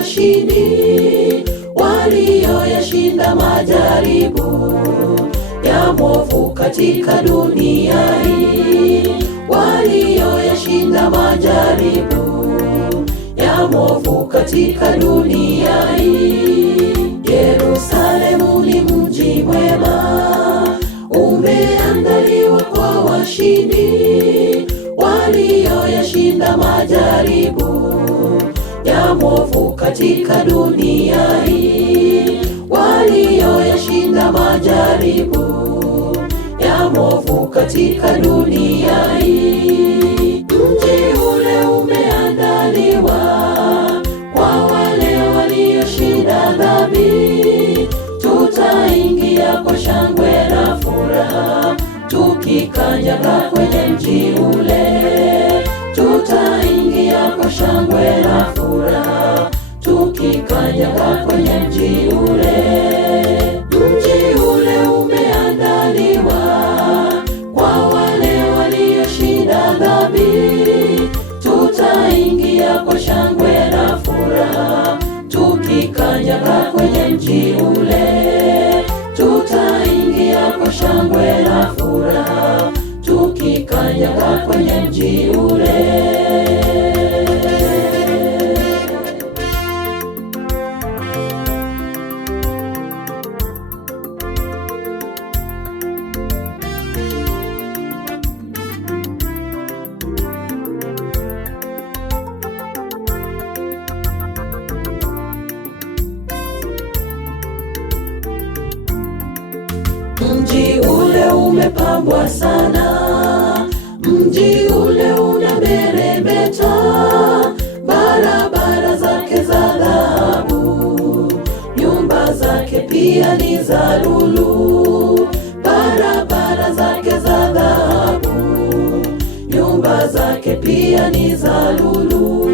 washindi, walioyashinda majaribu ya mwovu katika dunia hii, walioyashinda majaribu ya mwovu katika dunia hii. Yerusalemu ni mji mwema, umeandaliwa kwa washindi, walioyashinda majaribu ya mwovu katika dunia hii, walioyashinda majaribu ya mwovu katika dunia hii. Mji ule umeandaliwa kwa wale walioshinda dhambi, tutaingia kwa shangwe na furaha, tukikanyaga kwenye mji ule. Tutaingia kwa shangwe na furaha, tukikanyaga kwenye mji ule. Mji ule umeandaliwa kwa wale walioshinda dhambi, tutaingia kwa shangwe na furaha, tukikanyaga kwenye mji ule. Tutaingia kwa shangwe na furaha, tukikanyaga kwenye mji ule. Mji ule umepambwa sana, mji ule unameremeta, barabara zake za dhahabu, nyumba zake pia ni za lulu. Barabara zake za dhahabu, nyumba zake pia ni za lulu.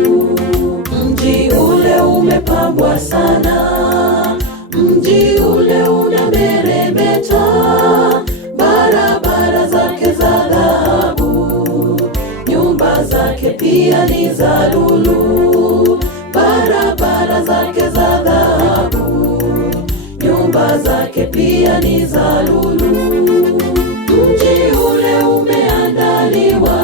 Mji ule umepambwa sana, mji ule unameremeta, barabara zake za dhahabu, nyumba zake pia ni za lulu. Barabara zake za dhahabu, nyumba zake pia ni za lulu. Mji ule umeandaliwa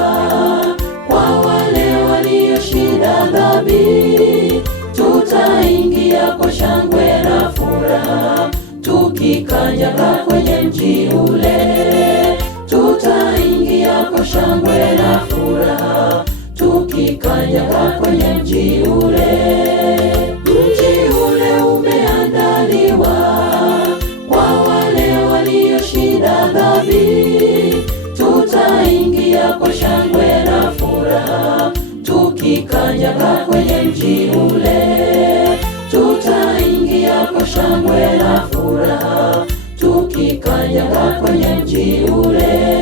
kwa wale walioshinda dhambi, tutaingia kwa shangwe na furaha, tukikanyaga kwenye mji ule. Tutaingia kwa shangwe na furaha, tukikanyaga kwenye mji ule. Mji ule umeandaliwa kwa wale walioshinda dhambi, tutaingia kwa shangwe na furaha, tukikanyaga kwenye mji ule. Tutaingia kwa shangwe na furaha, tukikanyaga kwenye mji ule.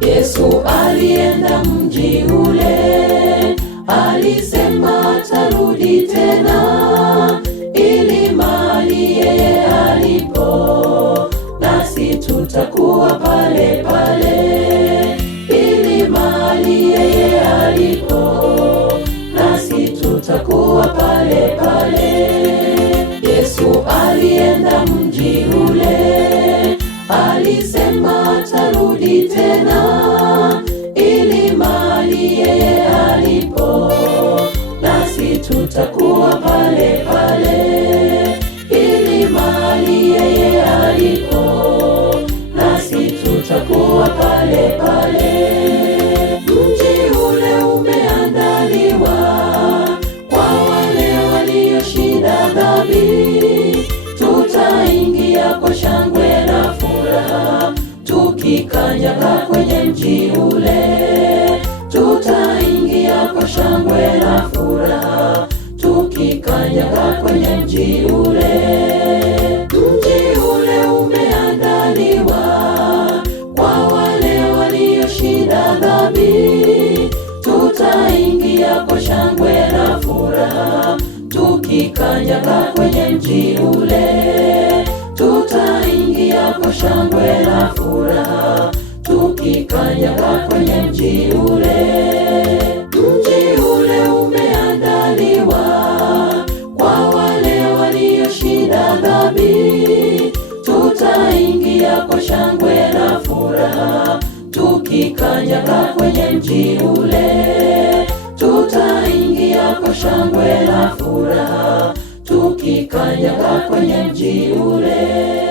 Yesu alienda mji ule, alisema atarudi tena, ili mahali yeye alipo, nasi tutakuwa pale pale. Ili mahali yeye alipo, nasi tutakuwa pale pale. Yesu alienda mji ule, alisema atarudi tena, ili mahali yeye alipo, nasi tutakuwa pale pale. Ili mahali yeye alipo, nasi tutakuwa pale pale. Mji ule umeandaliwa kwa wale walioshinda dhambi, tutaingia kwa shangwe na furaha, tukikanyaga kwenye mji ule. Tutaingia kwa shangwe na furaha, tukikanyaga kwenye mji ule. Mji ule umeandaliwa kwa tukikanyaga kwenye mji ule, tutaingia kwa shangwe na furaha, tukikanyaga kwenye mji ule. Mji ule umeandaliwa kwa wale walioshinda dhambi, tutaingia kwa shangwe na furaha, tukikanyaga kwenye mji ule, tutaingia kwa shangwe na furaha, tukikanyaga kwenye mji ule.